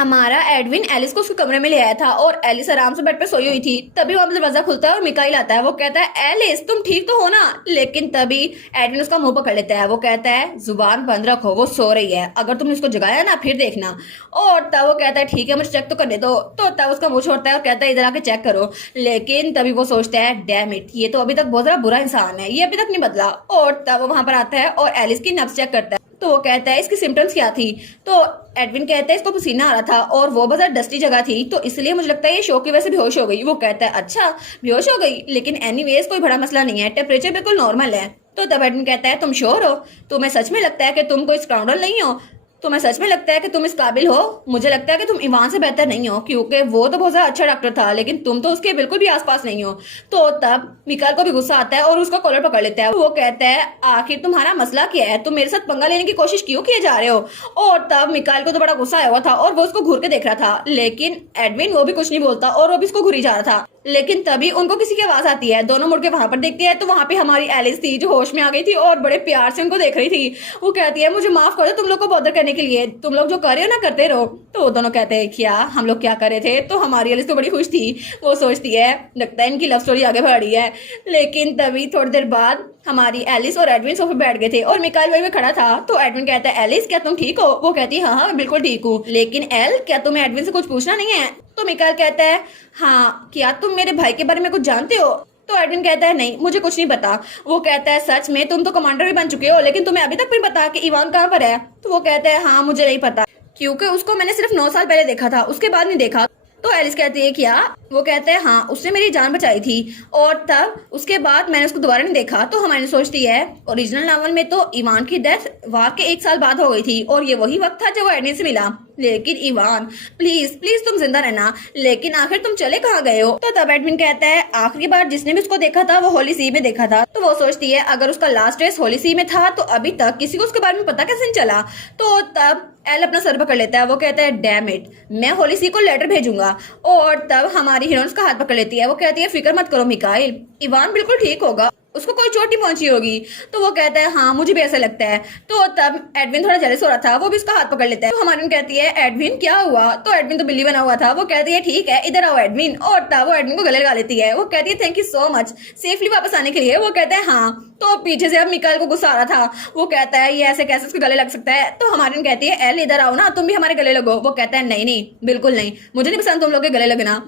हमारा Edwin Alice को उसके कमरे में ले आया था और एलिस आराम से बेड पे सोई हुई थी। तभी वहां पर दरवाजा खुलता है और मिकाइल आता है। वो कहता है एलिस तुम ठीक तो हो ना। लेकिन तभी एडविन उसका मुंह पकड़ लेता है। वो कहता है जुबान बंद रखो, वो सो रही है, अगर तुमने उसको जगाया ना फिर देखना। और तब वो कहता है ठीक है मुझे चेक तो करने दो। तो तब उसका मुंह छोड़ता है और कहता है इधर आके चेक करो। लेकिन तभी वो सोचता है डैम इट, ये तो अभी तक बहुत ज्यादा बुरा इंसान है, ये अभी तक नहीं बदला। और तब वो वहां पर आता है और एलिस की नब्ज चेक करता है। तो वो कहता है इसकी सिम्टम्स क्या थी। तो एडविन कहता है इसको पसीना आ रहा था और वो बहुत डस्टी जगह थी तो इसलिए मुझे लगता है ये शौक की वजह से बेहोश हो गई। वो कहता है अच्छा बेहोश हो गई, लेकिन एनीवेज कोई बड़ा मसला नहीं है, टेम्परेचर बिल्कुल नॉर्मल है। तो तब एडविन कहता है तुम श्योर हो, तुम्हें सच में लगता है कि तुम कोई स्काउंडल नहीं हो, तुम्हें सच में लगता है कि तुम इस काबिल हो। मुझे लगता है कि तुम ईवान से बेहतर नहीं हो, क्योंकि वो तो बहुत ज्यादा अच्छा डॉक्टर था लेकिन तुम तो उसके बिल्कुल भी आसपास नहीं हो। तो तब मिकाइल को भी गुस्सा आता है और उसका कॉलर पकड़ लेता है। वो कहता है आखिर तुम्हारा मसला क्या है, तुम मेरे साथ पंगा लेने की कोशिश क्यों किए जा रहे हो। और तब मिकाइल को तो बड़ा गुस्सा आया हुआ था और वो उसको घूर के देख रहा था, लेकिन एडविन वो भी कुछ नहीं बोलता और वो भी उसको घूरी जा रहा था। लेकिन तभी उनको किसी की आवाज आती है। दोनों मुड़ के वहां पर देखती है तो वहां पे हमारी एलिस थी जो होश में आ गई थी और बड़े प्यार से उनको देख रही थी। वो कहती है मुझे माफ कर दो तुम लोग को बॉदर करने के लिए, तुम लोग जो कर रहे हो ना करते रहो। तो वो दोनों कहते हैं क्या हम लोग क्या कर रहे थे। तो हमारी एलिस तो बड़ी खुश थी, वो सोचती है लगता है इनकी लव स्टोरी आगे बढ़ रही है। लेकिन तभी थोड़ी देर बाद हमारी एलिस और एडविन सोफे बैठ गए थे और मिकाइल वही में खड़ा था। तो एडविन कहता है एलिस क्या तुम ठीक हो। वो कहती है हाँ बिल्कुल ठीक हूँ, लेकिन एल क्या तुम्हें एडविन से कुछ पूछना नहीं है। तो मिकाइल कहता है हाँ क्या तुम मेरे भाई के बारे में कुछ जानते हो। तो एडविन कहता है नहीं मुझे कुछ नहीं पता। वो कहता है सच में तुम तो कमांडर भी बन चुके हो लेकिन तुम्हें अभी तक भी पता कि ईवान कहाँ पर है। तो वो कहता है हाँ मुझे नहीं पता, क्योंकि उसको मैंने सिर्फ 9 साल पहले देखा था, उसके बाद नहीं देखा। तो एलिस कहती है क्या। वो कहता है हाँ उसने मेरी जान बचाई थी और तब उसके बाद मैंने उसको दोबारा नहीं देखा। तो हमारी सोचती है ओरिजिनल नॉवल में तो ईवान की डेथ वार के 1 साल बाद हो गई थी और ये वही वक्त था जब वो एडविन से मिला। लेकिन ईवान प्लीज प्लीज तुम जिंदा रहना, लेकिन आखिर तुम चले कहाँ गए हो। तो तब एडविन कहता है आखिरी बार जिसने भी उसको देखा था वो होली सी में देखा था। तो वो सोचती है अगर उसका लास्ट रेस होली सी में था तो अभी तक किसी को उसके बारे में पता कैसे नहीं चला। तो तब एल अपना सर पकड़ लेता है। वो कहता है डैम इट, मैं होली सी को लेटर भेजूंगा। और तब हमारी हीरोइन उसका हाथ पकड़ लेती है। वो कहती है फिक्र मत करो मिकाइल, ईवान बिल्कुल ठीक होगा, उसको कोई चोट नहीं पहुंची होगी। तो वो कहता है हाँ मुझे भी ऐसा लगता है। तो तब एडविन थोड़ा जेलस हो रहा था, वो भी उसका हाथ पकड़ लेता है। तो हमारी कहती है एडविन क्या हुआ। तो एडविन तो बिल्ली बना हुआ था। वो कहती है ठीक है इधर आओ एडविन। और तब वो एडविन को गले लगा लेती है। वो कहती है thank you so much safely वापस आने के लिए। वो कहता है हाँ। तो पीछे से अब मिकाइल को गुस्सा आ रहा था। वो कहता है ये ऐसे कैसे उसके गले लग सकता है। तो हमारी कहती है एल इधर आओ ना, तुम भी हमारे गले लगो। वो कहता है नहीं नहीं बिल्कुल नहीं, मुझे नहीं पसंद तुम लोग के गले लगना।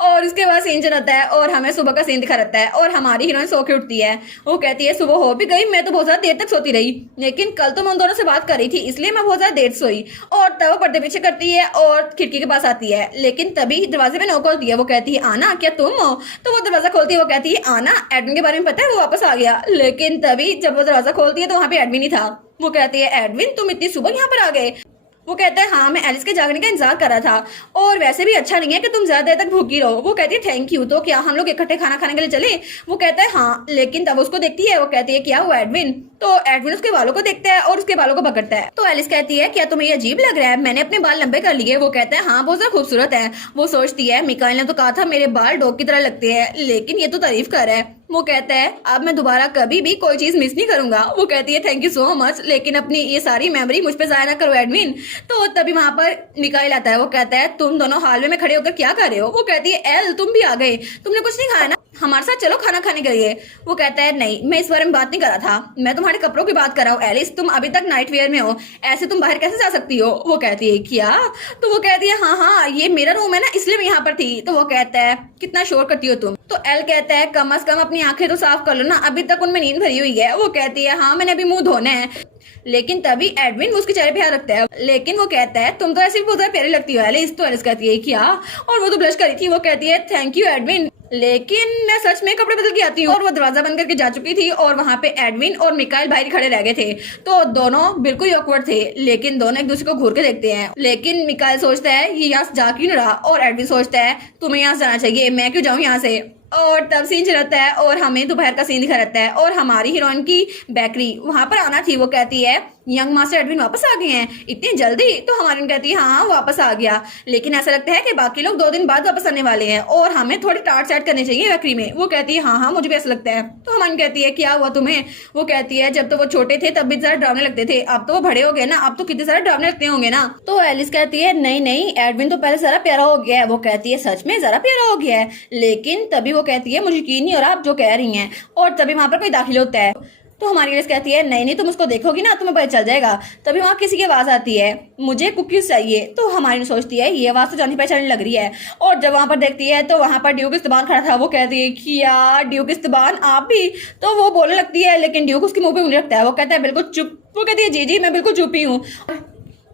और उसके बाद सीन चल आता है और हमें सुबह का सीन दिखा रहता है और हमारी हीरोइन सो के उठती है। वो कहती है सुबह हो भी गई, मैं तो बहुत ज्यादा देर तक सोती रही, लेकिन कल तो मैं उन दोनों से बात कर रही थी इसलिए मैं बहुत ज्यादा देर सोई। और तब वो पर्दे पीछे करती है और खिड़की के पास आती है, लेकिन तभी दरवाजे में नॉक होती है। वो कहती है आना क्या तुम हो। तो वो दरवाजा खोलती है। वो कहती है आना एडविन के बारे में पता है, वो वापस आ गया। लेकिन तभी जब वो दरवाजा खोलती है तो वहां पे एडविन ही था। वो कहती है एडविन तुम इतनी सुबह यहाँ पर आ गए। वो कहता है हाँ मैं एलिस के जागने का इंतजार कर रहा था और वैसे भी अच्छा नहीं है कि तुम ज्यादा देर तक भूखी रहो। वो कहती है थैंक यू, तो क्या हम लोग इकट्ठे खाना खाने के लिए चले। वो कहता है हाँ, लेकिन तब उसको देखती है। वो कहती है क्या हुआ एडविन। तो एडविन उसके बालों को देखता है और उसके बालों को पकड़ता है। तो एलिस कहती है क्या तुम्हें ये अजीब लग रहा है, मैंने अपने बाल लंबे कर लिए। वो कहता है हाँ बहुत ज्यादा खूबसूरत है। वो सोचती है मिकाइल ने तो कहा था मेरे बाल डॉग की तरह लगते हैं, लेकिन ये तो तारीफ कर रहा है। वो कहता है अब मैं दोबारा कभी भी कोई चीज मिस नहीं करूंगा। वो कहती है थैंक यू सो मच, लेकिन अपनी ये सारी मेमोरी मुझ पे जाया ना करो एडविन। तो तभी वहां पर मिकाइल आता है। वो कहता है तुम दोनों हाल में खड़े होकर क्या कर रहे हो। वो कहती है एल तुम भी आ गए, तुमने कुछ नहीं खाया ना, हमारे साथ चलो खाना खाने के लिए। वो कहता है नहीं मैं इस बारे में बात नहीं कर रहा था, मैं तुम्हारे कपड़ों की बात कर रहा हूँ एलिस, तुम अभी तक नाइट वेयर में हो, ऐसे तुम बाहर कैसे जा सकती हो। वो कहती है क्या। तो वो कहती है हाँ हाँ ये मेरा रूम है ना इसलिए मैं यहाँ पर थी। तो वो कहता है कितना शोर करती हो तुम। तो एल कहता है कम से कम अपनी आंखें तो साफ कर लो ना, अभी तक उनमें नींद भरी हुई है। वो कहती है हाँ मैंने अभी मुंह धोना है। लेकिन तभी एडविन उसके चेहरे पे हाथ रखता है, लेकिन वो कहता है तुम तो ऐसे भी बहुत ज्यादा प्यारी लगती हो एलिस। तो एलिस कहती है क्या, और वो तो ब्लश करी थी। वो कहती है थैंक यू एडविन, लेकिन मैं सच में कपड़े बदल के आती हूँ। और वो दरवाजा बंद करके जा चुकी थी और वहां पे एडविन और मिकाइल बाहर खड़े रह गए थे। तो दोनों बिल्कुल ऑकवर्ड थे, लेकिन दोनों एक दूसरे को घूर के देखते हैं। लेकिन मिकाइल सोचता है ये यहाँ जा क्यों नहीं रहा, और एडविन सोचता है तुम्हें यहाँ जाना चाहिए, मैं क्यों जाऊँ यहाँ से। और तब सीन चलता है और हमें दोपहर का सीन दिखा रहता है और हमारी हीरोइन की बेकरी वहां पर आना थी। वो कहती है यंग मास्टर एडविन वापस आ गए हैं इतनी जल्दी, तो हमारी कहती है हाँ वापस आ गया, लेकिन ऐसा लगता है कि बाकी लोग 2 दिन बाद वापस आने वाले हैं और हमें थोड़ी टाट चाट करनी चाहिए बेकरी में। वो कहती है हाँ हाँ मुझे भी ऐसा लगता है। तो हमारी कहती है क्या हुआ तुम्हें? वो कहती है जब तो वो छोटे थे तब भी जरा डरावने लगते थे, अब तो वो बड़े हो गए ना, अब तो कितने सारे डरावने लगते होंगे ना। तो एलिस कहती है नहीं नहीं, एडविन तो पहले जरा प्यारा हो गया है। वो कहती है सच में जरा प्यारा हो गया है, लेकिन तभी वो कहती है मुझे यकीन नहीं हो रहा आप जो कह रही हैं, और तभी वहां पर कोई दाखिल होता है। तो हमारी एलिस कहती है नहीं नहीं तुम उसको देखोगी ना तुम्हें पता चल जाएगा। तभी वहां किसी की आवाज आती है मुझे कुकीज चाहिए। तो हमारी सोचती है ये आवाज तो जानी पहचानी लग रही है, और जब वहां पर देखती है तो वहां पर ड्यूक इस्तेमाल खड़ा था। वो कहती है कि यार ड्यूक इस्तेमाल आप भी? तो वो बोलने लगती है, लेकिन ड्यूक उसके मुंह पे उंगली रखता है। वो कहता है बिल्कुल चुप। वो कहती है जी जी मैं बिल्कुल चुप ही हूँ।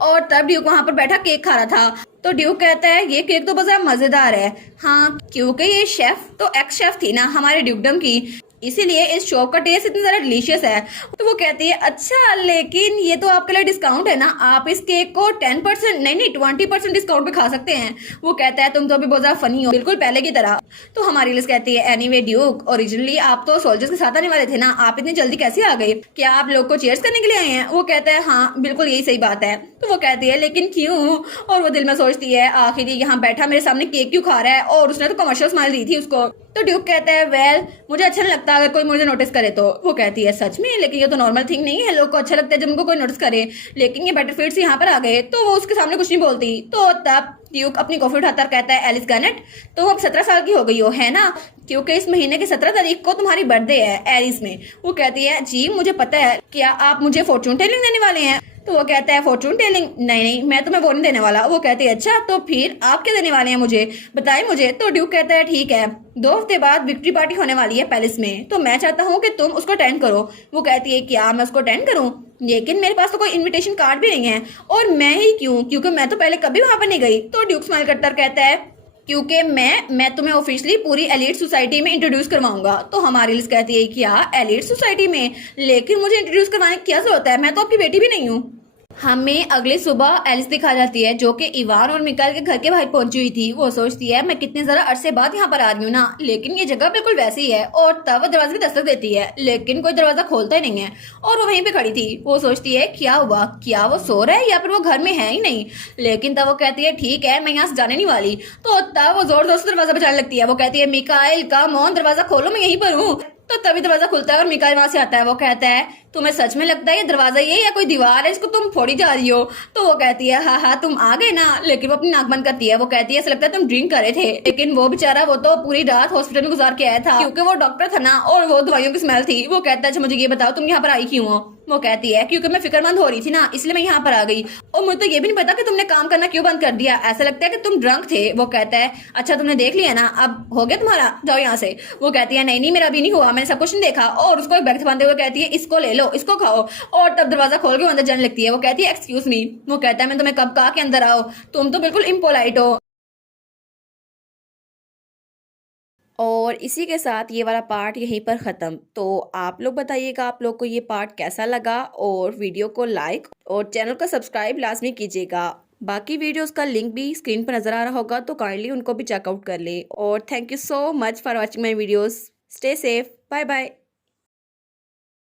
और तब ड्यूक वहां पर बैठा केक खा रहा था। तो ड्यूक कहता है ये केक तो बड़ा मजेदार है। हाँ क्योंकि ये शेफ तो एक्स शेफ थी ना हमारे ड्यूकडम की, इसीलिए इस शॉप का टेस्ट इतना ज्यादा डिलीशियस है। तो वो कहती है अच्छा लेकिन ये तो आपके लिए डिस्काउंट है ना, आप इस केक को 10% नहीं 20% डिस्काउंट पे खा सकते हैं। वो कहता है तुम तो अभी बहुत ज्यादा फनी हो बिल्कुल पहले की तरह। तो हमारी लिस्ट कहती है एनीवे ड्यूक ओरिजिनली आप तो सोल्जर्स के साथ आने वाले थे ना, आप इतनी जल्दी कैसे आ गए? क्या आप लोग को चीयर्स करने के लिए आए हैं? वो कहता है हाँ बिल्कुल यही सही बात है। तो वो कहती है लेकिन क्यों? और वो दिल में सोचती है आखिर यहाँ बैठा मेरे सामने केक क्यों खा रहा है, और उसने तो कमर्शियल स्माइल दी थी उसको। तो ड्यूक कहता है वेल मुझे अच्छा नहीं लगता अगर कोई मुझे नोटिस करे तो। वो कहती है सच में? लेकिन ये तो नॉर्मल थिंग नहीं है, लोग को अच्छा लगता है जब उनको कोई नोटिस करे, लेकिन ये बैटरफील्ड यहाँ पर आ गए तो वो उसके सामने कुछ नहीं बोलती। तो तब ड्यूक अपनी कॉफी उठाकर कहता है एलिस गार्नेट तुम अब 17 साल की हो गई हो है ना, क्योंकि इस महीने की 17 तारीख को तुम्हारी बर्थडे है एरिस में। वो कहती है जी मुझे पता है, क्या आप मुझे फॉर्चून टेलिंग देने वाले हैं? तो वो कहता है फॉर्चून टेलिंग नहीं नहीं मैं तुम्हें वो नहीं देने वाला। वो कहती है अच्छा तो फिर आप क्या देने वाले हैं मुझे बताएं मुझे। तो ड्यूक कहता है ठीक है 2 हफ्ते बाद विक्ट्री पार्टी होने वाली है पैलेस में, तो मैं चाहता हूँ कि तुम उसको अटेंड करो। वो कहती है क्या मैं उसको अटेंड करूँ? लेकिन मेरे पास तो कोई इनविटेशन कार्ड भी नहीं है, और मैं ही क्यों, क्योंकि मैं तो पहले कभी वहां पर नहीं गई। तो ड्यूक स्माइल करता कहता है क्योंकि मैं तुम्हें ऑफिशियली पूरी एलिट सोसाइटी में इंट्रोड्यूस करवाऊंगा। तो हमारी लिस्ट कहती है क्या एलिट सोसाइटी में? लेकिन मुझे इंट्रोड्यूस करवाने की क्या जरूरत है, मैं तो आपकी बेटी भी नहीं हूँ। हमें अगली सुबह एलिस दिखा जाती है जो कि इवान और मिकाइल के घर के बाहर पहुंची हुई थी। वो सोचती है मैं कितने जरा अरसे बाद यहाँ पर आ रही हूँ ना, लेकिन ये जगह बिल्कुल वैसी ही है। और तब वो दरवाजे की दस्तक देती है, लेकिन कोई दरवाजा खोलता ही नहीं है, और वो वहीं पे खड़ी थी। वो सोचती है क्या हुआ, क्या वो सो रहा है या फिर वो घर में है ही नहीं। लेकिन तब वो कहती है ठीक है मैं यहाँ से जाने नहीं वाली। तो तब वो जोर जोर से दरवाजा बजाने लगती है। वो कहती है मिकाइल कम ऑन दरवाजा खोलो मैं यहीं पर हूँ। तो तभी दरवाजा खुलता है और मिकाइल वहां से आता है। वो कहता है तुम्हें सच में लगता है ये दरवाजा ये या कोई दीवार है इसको तुम फोड़ी जा रही हो? तो वो कहती है हाँ हाँ तुम आ गए ना, लेकिन वो अपनी नाक बंद करती है। वो कहती है ऐसा लगता है तुम ड्रिंक कर रहे थे, लेकिन वो बेचारा वो तो पूरी रात हॉस्पिटल में गुजार के आया था क्योंकि वो डॉक्टर था ना, और वो दवाइयों की स्मेल थी। वो कहता है अच्छा मुझे ये बताओ तुम यहाँ पर आई क्यों हो? वो कहती है क्योंकि मैं फिक्रमंद हो रही थी ना इसलिए मैं यहाँ पर आ गई, और मुझे तो ये भी नहीं पता कि तुमने काम करना क्यों बंद कर दिया, ऐसा लगता है कि तुम ड्रंक थे। वो कहता है अच्छा तुमने देख लिया ना, अब हो गया तुम्हारा, जाओ यहाँ से। वो कहती है नहीं नहीं मेरा अभी नहीं हुआ, मैंने सब कुछ नहीं देखा। और उसको एक बैग बांधते हुए कहती है इसको ले लो इसको खाओ। और तब दरवाजा खोल के अंदर जाने लगती है। वो कहती है एक्सक्यूज मी। वो कहता है मैं तुम्हें कब कहा कि अंदर आओ, तुम तो बिल्कुल इम्पोलाइट हो। और इसी के साथ ये वाला पार्ट यहीं पर ख़त्म। तो आप लोग बताइएगा आप लोग को ये पार्ट कैसा लगा, और वीडियो को लाइक और चैनल को सब्सक्राइब लाजमी कीजिएगा। बाकी वीडियोस का लिंक भी स्क्रीन पर नज़र आ रहा होगा, तो काइंडली उनको भी चेकआउट कर लें। और thank you so much for watching my videos. Stay safe, bye bye.